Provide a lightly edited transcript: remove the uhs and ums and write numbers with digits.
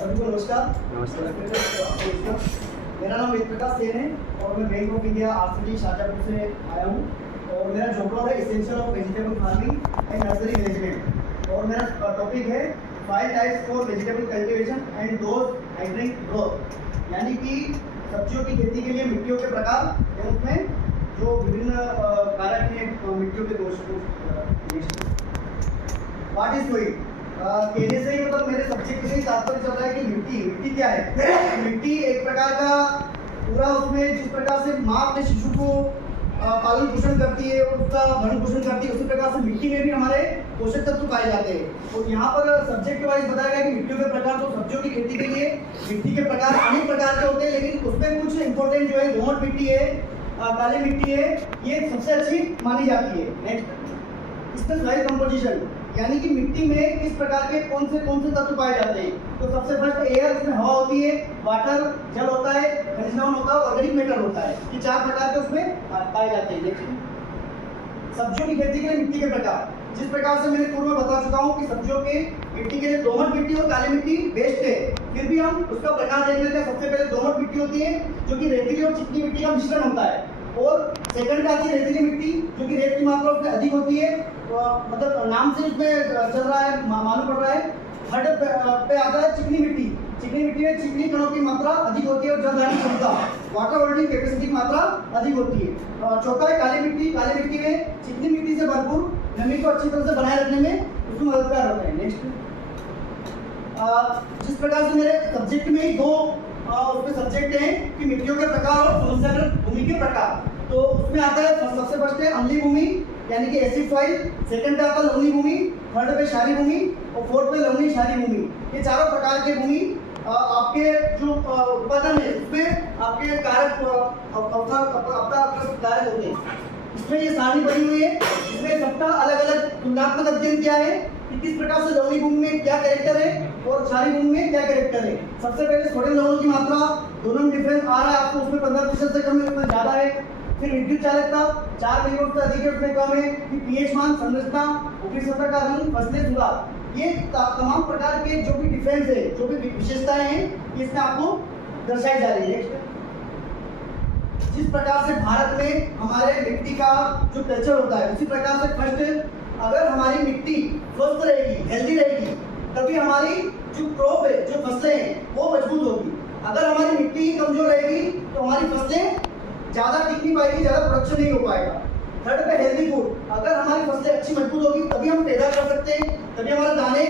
सभी को नमस्कार। नमस्कार। मेरा नाम वेद प्रकाश सेन है और मैं bank of India RCD Shajapur से आया हूँ और मेरा जॉब रोल है essential of vegetable farming and nursery management और मेरा टॉपिक है 5 types for vegetable cultivation and those hydric growth, यानी कि सब्जियों की खेती के लिए मिट्टियों के प्रकार एवं उसमें जो विभिन्न कारक हैं मिट्टियों के दोष को व्हाट इज सोइल कहने से ही मतलब मेरे सब्जेक्ट से ही तात्पर्य चल रहा है कि मिट्टी क्या है। मिट्टी एक प्रकार का पूरा उसमें जिस प्रकार से माँ अपने शिशु को पालन पोषण करती है और उसका भरण पोषण करती है, उसी प्रकार से मिट्टी में भी हमारे पोषक तत्व पाए जाते हैं। और यहाँ पर सब्जेक्ट वाइज बताया गया कि मिट्टियों के प्रकार, तो सब्जियों की खेती के लिए मिट्टी के प्रकार अनेक प्रकार के होते हैं, लेकिन उसमें कुछ इंपॉर्टेंट जो है दोमट मिट्टी है, काली मिट्टी है, ये सबसे अच्छी मानी जाती है। नेक्स्ट, इसमें सॉइल कंपोजिशन, यानी कि मिट्टी में किस प्रकार के कौन से तत्व पाए जाते हैं। तो सबसे फर्स्ट एयर, उसमें हवा होती है, वाटर जल होता है, खनिज लवण होता है, ऑर्गेनिक मैटर होता है। ये 4 प्रकार के उसमें पाए जाते हैं। सब्जियों की खेती के लिए मिट्टी के प्रकार, जिस प्रकार से मैंने पूर्व में बता चुका हूँ कि सब्जियों के मिट्टी के लिए दोमट मिट्टी और काली मिट्टी बेस्ट है। फिर भी हम उसका प्रकार देख लेते हैं। सबसे पहले दोमट मिट्टी होती है जो कि रेतीली और चिकनी मिट्टी का मिश्रण होता है, और सेकंड आती है रेतीली मिट्टी जो कि रेत की मात्रा उसमें अधिक होती है, मतलब नाम से उसमें चल रहा है, मालूम पड़ रहा है। थर्ड पे आता है चिकनी मिट्टी। चिकनी मिट्टी में चिकनी कणों की मात्रा अधिक होती है और जल धारण क्षमता, वाटर होल्डिंग कैपेसिटी की मात्रा अधिक होती है। चौथा है काली मिट्टी। काली मिट्टी में चिकनी मिट्टी से भरपूर नमी को अच्छी तरह से बनाए रखने में उसमें मददगार होते हैं। नेक्स्ट, जिस प्रकार से मेरे सब्जेक्ट में ही 2 उसमें सब्जेक्ट हैं कि मिट्टियों के प्रकार और समस्याग्रस्त भूमि के प्रकार। तो उसमें आता है सबसे फर्स्ट है अम्लीय भूमि यानी कि एसिड सॉइल, सेकंड पे आता है लवणीय भूमि, थर्ड पे क्षारीय भूमि और फोर्थ पे लवणीय क्षारीय भूमि। ये चारों प्रकार के भूमि आपके जो उत्पादन है उसमें आपके कारक कारक होते हैं। इसमें ये सारणी बनी हुई है, इसमें सबका अलग अलग तुलनात्मक अध्ययन किया है कि किस प्रकार से लवणीय भूमि में क्या कैरेक्टर है और क्षारीय भूमि में क्या कैरेक्टर है। सबसे पहले सोडियम लवण की मात्रा दोनों में डिफरेंस आ रहा है आपको, उसमें 15% से कम है, उसमें ज्यादा है। फिर विद्युत चालकता 4 मिलीवोल्ट से अधिक है, उसमें कम है। फिर पीएच मान, संरचना, ऊपरी सतह का रंग, फसलें, सुधार, ये तमाम प्रकार के जो भी डिफरेंस है, जो भी विशेषताएं हैं, इसमें आपको दर्शाई जा रही है। जिस प्रकार से भारत में हमारे मिट्टी का जो कल्चर होता है, उसी प्रकार से फर्स्ट अगर हमारी मिट्टी स्वस्थ रहेगी, हेल्दी रहेगी, तभी हमारी जो क्रॉप है, जो फसलें हैं, वो मजबूत होगी। अगर हमारी मिट्टी ही कमजोर रहेगी तो हमारी फसलें ज्यादा टिक नहीं पाएगी, ज्यादा प्रोडक्शन नहीं हो पाएगा। थर्ड पे हेल्दी फूड, अगर हमारी फसलें अच्छी मजबूत होगी तभी हम पैदा कर सकते हैं, तभी हमारे दाने